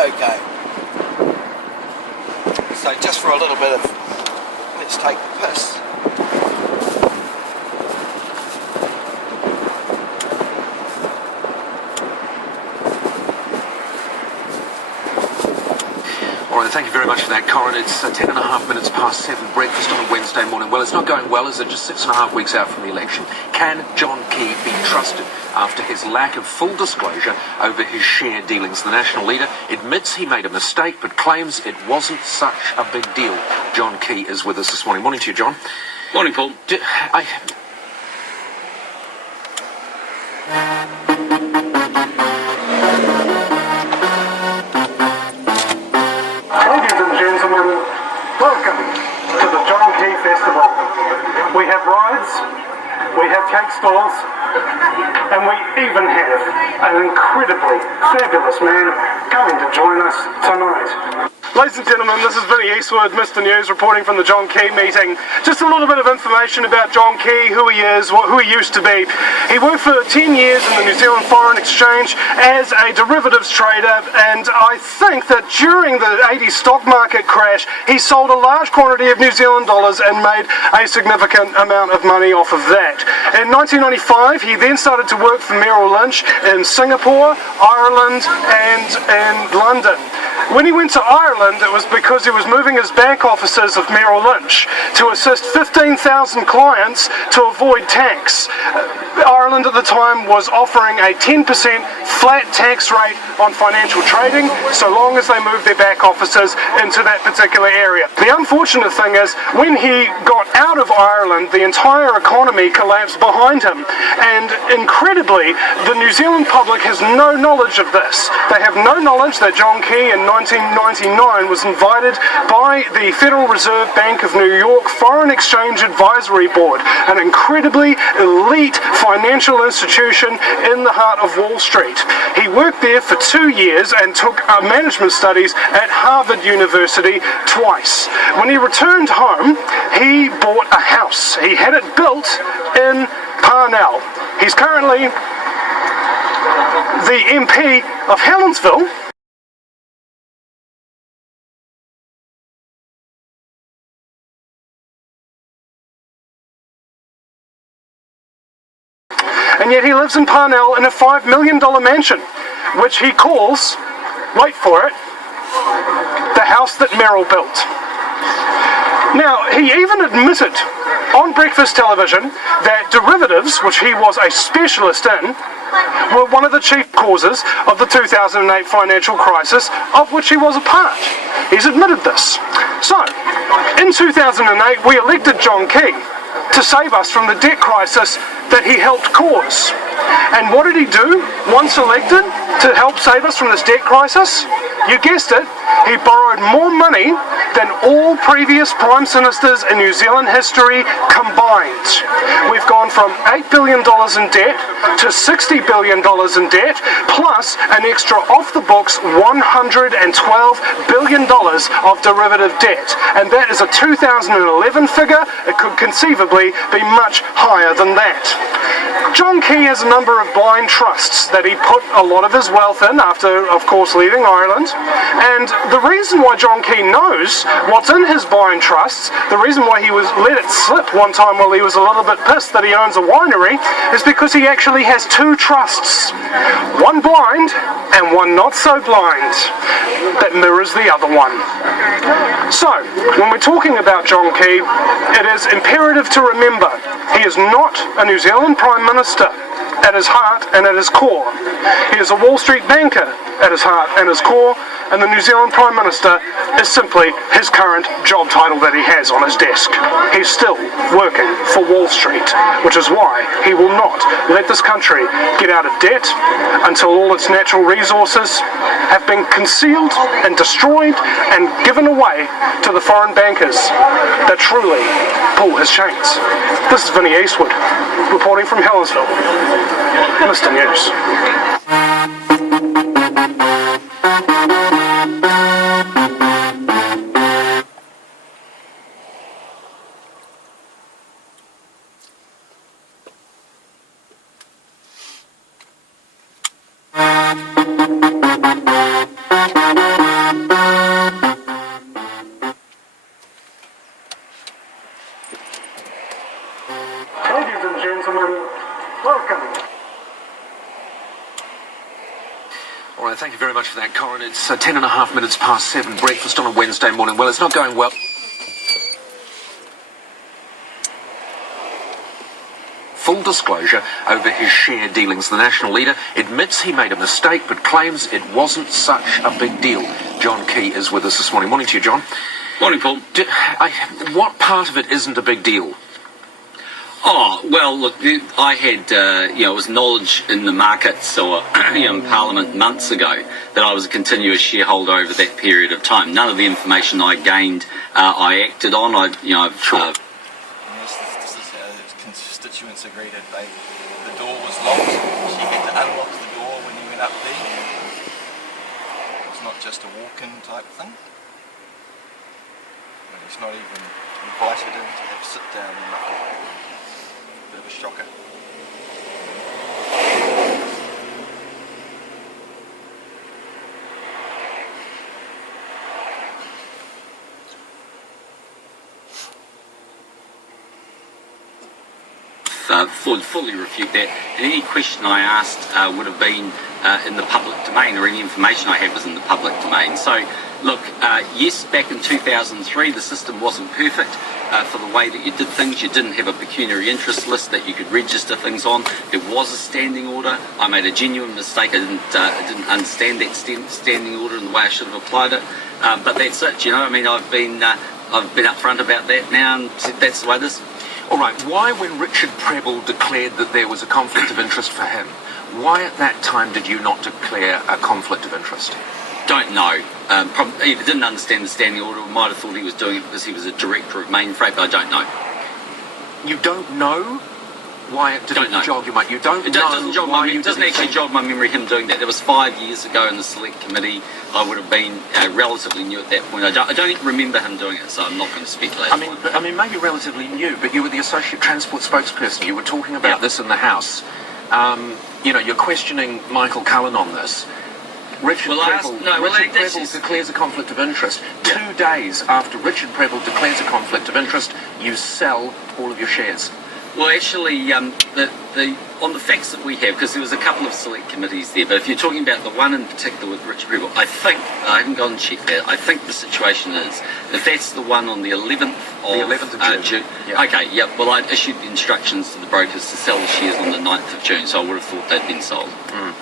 Okay. So just for a little bit of, let's take the piss. Alright, thank you very much for that, Corin. It's 10 and a half minutes past 7, breakfast on a Wednesday morning. Well, it's not going well, is it? Just 6.5 weeks out from the election. Can John Key be trusted after his lack of full disclosure over his share dealings? The National leader admits he made a mistake, but claims it wasn't such a big deal. John Key is with us this morning. Morning to you, John. Morning, Paul. Welcome to the John Key Festival. We have rides, we have cake stalls, and we even have an incredibly fabulous man coming to join us tonight. Ladies and gentlemen, this is Vinny, Mr. News, reporting from the John Key meeting. Just a little bit of information about John Key, who he is, who he used to be. He worked for 10 years in the New Zealand Foreign Exchange as a derivatives trader, and I think that during the 80s stock market crash, he sold a large quantity of New Zealand dollars and made a significant amount of money off of that. In 1995, he then started to work for Merrill Lynch in Singapore, Ireland, and in London. When he went to Ireland, it was because he was moving his back offices of Merrill Lynch to assist 15,000 clients to avoid tax. Ireland at the time was offering a 10% flat tax rate on financial trading, so long as they moved their back offices into that particular area. The unfortunate thing is, when he got out of Ireland, the entire economy collapsed behind him. And incredibly, the New Zealand public has no knowledge of this. They have no knowledge that John Key in 1999 was invited by the Federal Reserve Bank of New York Foreign Exchange Advisory Board, an incredibly elite financial institution in the heart of Wall Street. He worked there for 2 years and took management studies at Harvard University twice. When he returned home, he bought a house. He had it built in Parnell. He's currently the MP of Helensville. And yet he lives in Parnell in a $5 million mansion, which he calls, wait for it, the house that Merrill built. Now, he even admitted on breakfast television that derivatives, which he was a specialist in, were one of the chief causes of the 2008 financial crisis, of which he was a part. He's admitted this. So, in 2008, we elected John Key to save us from the debt crisis that he helped cause. And what did he do once elected to help save us from this debt crisis? You guessed it, he borrowed more money than all previous Prime Ministers in New Zealand history combined. We've gone from $8 billion in debt to $60 billion in debt, plus an extra off-the-books $112 billion of derivative debt. And that is a 2011 figure. It could conceivably be much higher than that. John Key has a number of blind trusts that he put a lot of his wealth in after, of course, leaving Ireland. And the reason why John Key knows what's in his blind trusts, the reason why he let it slip one time while he was a little bit pissed that he owns a winery, is because he actually has 2 trusts. One blind and one not so blind that mirrors the other one. So, when we're talking about John Key, it is imperative to remember he is not a New Zealand Prime Minister at his heart and at his core. He is a Wall Street banker at his heart and his core, and the New Zealand Prime Minister is simply his current job title that he has on his desk. He's still working for Wall Street, which is why he will not let this country get out of debt until all its natural resources have been concealed and destroyed and given away to the foreign bankers that truly pull his chains. This is Vinny Eastwood, reporting from Helensville, Mr. News. Ladies and gentlemen, welcome. All right, thank you very much for that, Corin. It's 10 and a half minutes past 7, breakfast on a Wednesday morning. Well, it's not going well. Full disclosure over his share dealings. The national leader admits he made a mistake, but claims it wasn't such a big deal. John Key is with us this morning. Morning to you, John. Morning, Paul. What part of it isn't a big deal? Oh, well, look, I had, it was knowledge in the markets or in Parliament months ago that I was a continuous shareholder over that period of time. None of the information I gained, I acted on. Sure. Yes, this is how his constituents agreed that the door was locked. She had to unlock the door when he went up there. It's not just a walk-in type thing. And he's not even invited in to have a sit down or nothing. Bit of a shocker. Fully refute that. And any question I asked would have been in the public domain, or any information I had was in the public domain. So, look, yes, back in 2003 the system wasn't perfect for the way that you did things. You didn't have a pecuniary interest list that you could register things on. There was a standing order. I made a genuine mistake. I didn't understand that standing order in the way I should have applied it. But that's it. I've been upfront about that now, and that's the way it is. All right, why when Richard Prebble declared that there was a conflict of interest for him, why at that time did you not declare a conflict of interest? Don't know. Probably either didn't understand the standing order, or might have thought he was doing it because he was a director of Mainfreight, but I don't know. You don't know why it didn't jog your mind? You don't It know doesn't jog why my you It doesn't didn't actually think- jog my memory him doing that. That was 5 years ago in the select committee. I would have been relatively new at that point. I don't even remember him doing it, so I'm not going to speculate. I mean, maybe relatively new, but you were the Associate Transport spokesperson. You were talking about this in the House. You're questioning Michael Cullen on this. Richard Prebble declares a conflict of interest. 2 days after Richard Prebble declares a conflict of interest, you sell all of your shares. Well, actually, on the facts that we have, because there was a couple of select committees there, but if you're talking about the one in particular with Richard Prebble, I haven't gone and checked that. I think the situation is, if that's the one on the 11th of June. Yeah. Okay, yeah, well, I'd issued the instructions to the brokers to sell the shares on the 9th of June, so I would have thought they'd been sold.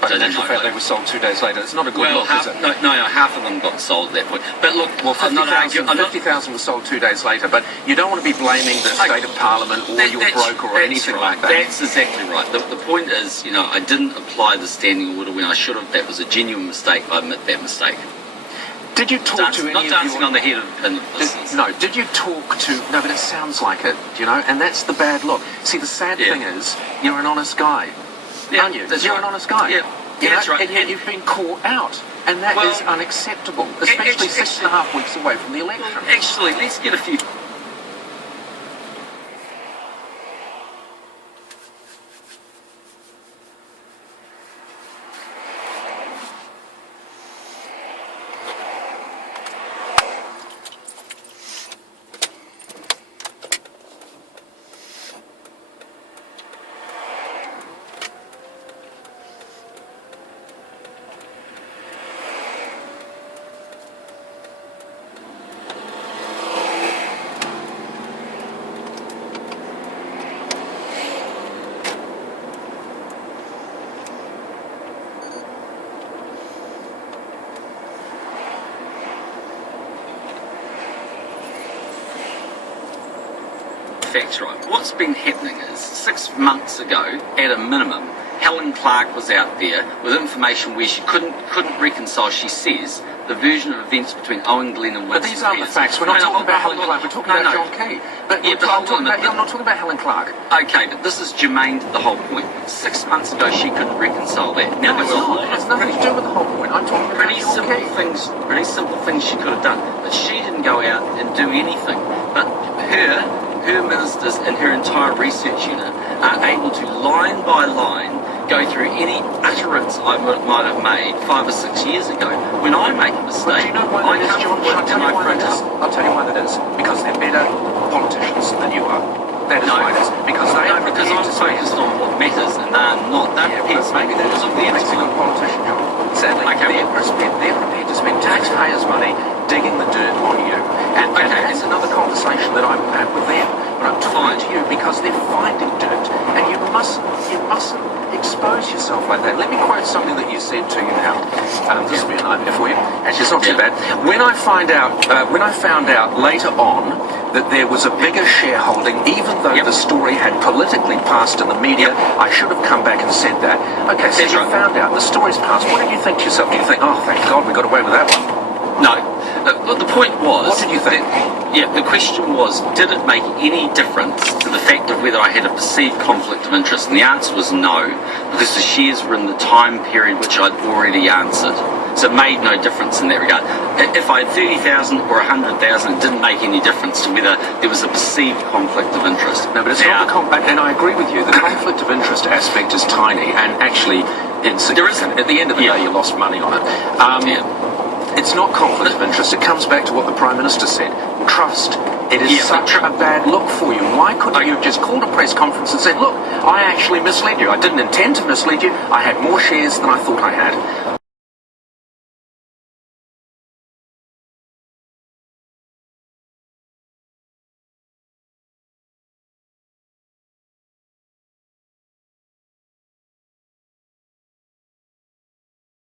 But in actual fact, they were sold 2 days later. It's not a good look, is it? No, half of them got sold at that point. But look, Well, I'm not arguing. 50,000 was sold 2 days later, but you don't want to be blaming the state of Parliament or your broker or anything like that. That's exactly right. The point is, I didn't apply the standing order when I should have. That was a genuine mistake. I admit that mistake. Did you talk to any not of dancing your... on the head of the listeners. No, did you talk to... No, but it sounds like it, and that's the bad look. See, the sad thing is, you're an honest guy, aren't you? That's You're right. an honest guy. Yeah, that's right. And yet you've been caught out, and that is unacceptable, especially 6.5 weeks away from the election. Actually, let's get a few... Facts right. What's been happening is 6 months ago, at a minimum, Helen Clark was out there with information where she couldn't reconcile, she says, the version of events between Owen Glen and Winston. But these aren't the facts. We're not talking about Helen Clark. We're talking about John Key. I'm not talking about Helen Clark. Okay, but this is germane to the whole point. 6 months ago, she couldn't reconcile that. Now, No, it's not. It has nothing to do with the whole point. I'm talking about pretty John Key. pretty simple things she could have done. But she didn't go out and do anything. But her ministers and her entire research unit are able to, line by line, go through any utterance I might have made 5 or 6 years ago. When I make a mistake, But do you know why that is, John? I'll tell you why that is. I'll tell you why that is. Because they're better politicians than you are. That is why it is. Because they are because I'm focused on what matters, and they're not. They're prepared to maybe that is of what the makes a good politician, John. Sadly, Okay. they're prepared to spend taxpayers' money digging the dirt on you. And that's another conversation that I've had with them. But I'm talking to you because they're finding dirt. And you mustn't expose yourself like that. Let me quote something that you said to you now. This will be a nightmare for you. Actually, it's not too bad. When I found out later on that there was a bigger shareholding, even though the story had politically passed in the media, I should have come back and said that. Okay, so you found out the story's passed. What did you think to yourself? Do you think, oh, thank God we got away with that one? No. The point was... What did you think? The question was, did it make any difference to the fact of whether I had a perceived conflict of interest? And the answer was no, because the shares were in the time period which I'd already answered. So it made no difference in that regard. If I had 30,000 or 100,000, it didn't make any difference to whether there was a perceived conflict of interest. No, but it's not the and I agree with you. The conflict of interest aspect is tiny and actually insignificant. At the end of the day, you lost money on it. It's not conflict of interest. It comes back to what the Prime Minister said. Trust. It is such a bad look for you. Why couldn't you have just called a press conference and said, look, I actually misled you. I didn't intend to mislead you. I had more shares than I thought I had.